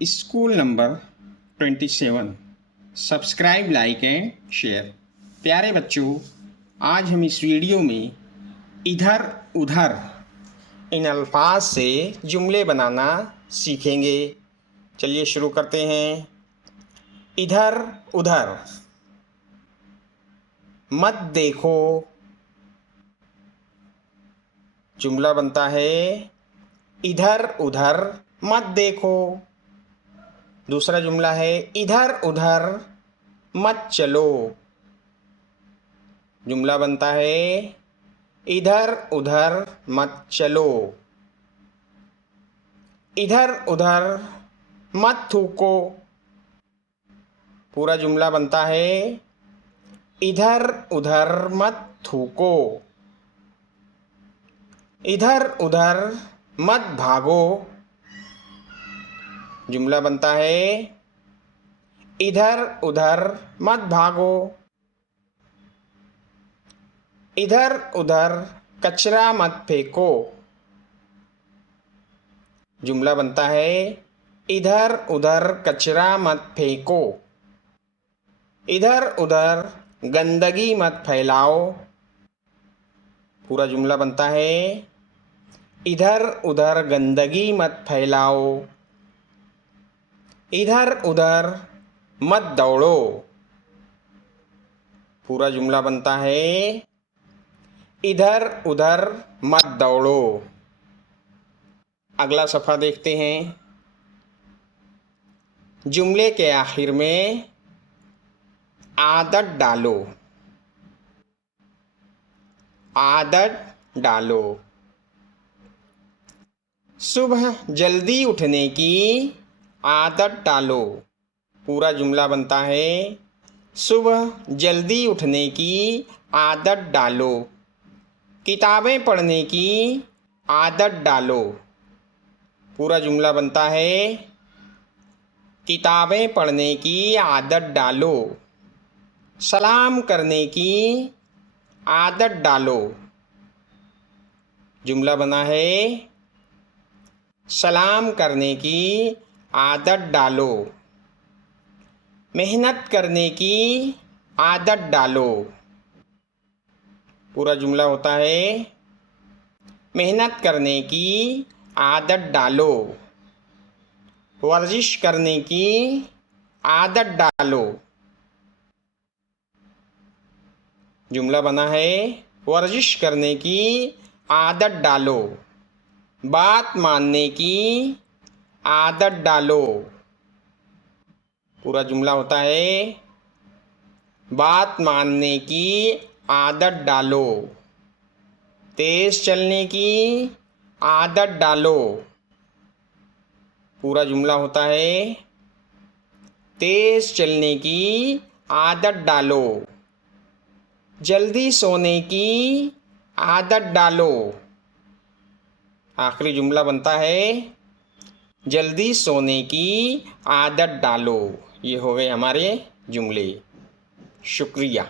School number 27। Subscribe, like and share. प्यारे बच्चों, आज हम इस वीडियो में इधर उधर इन अल्फाज से जुमले बनाना सीखेंगे। चलिए शुरू करते हैं। इधर उधर, मत देखो। जुमला बनता है इधर उधर मत देखो। दूसरा जुमला है इधर उधर मत चलो। जुमला बनता है इधर उधर मत चलो। इधर उधर मत थूको। पूरा जुमला बनता है इधर उधर मत थूको। इधर उधर मत भागो। जुमला बनता है इधर उधर मत भागो। इधर उधर कचरा मत फेंको। जुमला बनता है इधर उधर कचरा मत फेंको। इधर उधर गंदगी मत फैलाओ। पूरा जुमला बनता है इधर उधर गंदगी मत फैलाओ। इधर उधर मत दौड़ो। पूरा जुमला बनता है इधर उधर मत दौड़ो। अगला सफ़ा देखते हैं। जुमले के आखिर में आदत डालो। आदत डालो। सुबह जल्दी उठने की आदत डालो। पूरा जुमला बनता है सुबह जल्दी उठने की आदत डालो। किताबें पढ़ने की आदत डालो। पूरा जुमला बनता है किताबें पढ़ने की आदत डालो। सलाम करने की आदत डालो। जुमला बना है सलाम करने की आदत डालो। मेहनत करने की आदत डालो। पूरा जुमला होता है मेहनत करने की आदत डालो। वर्जिश करने की आदत डालो। जुमला बना है वर्जिश करने की आदत डालो। बात मानने की आदत डालो। पूरा जुमला होता है बात मानने की आदत डालो। तेज चलने की आदत डालो। पूरा जुमला होता है तेज चलने की आदत डालो। जल्दी सोने की आदत डालो। आखिरी जुमला बनता है जल्दी सोने की आदत डालो। ये हो गए हमारे जुमले। शुक्रिया।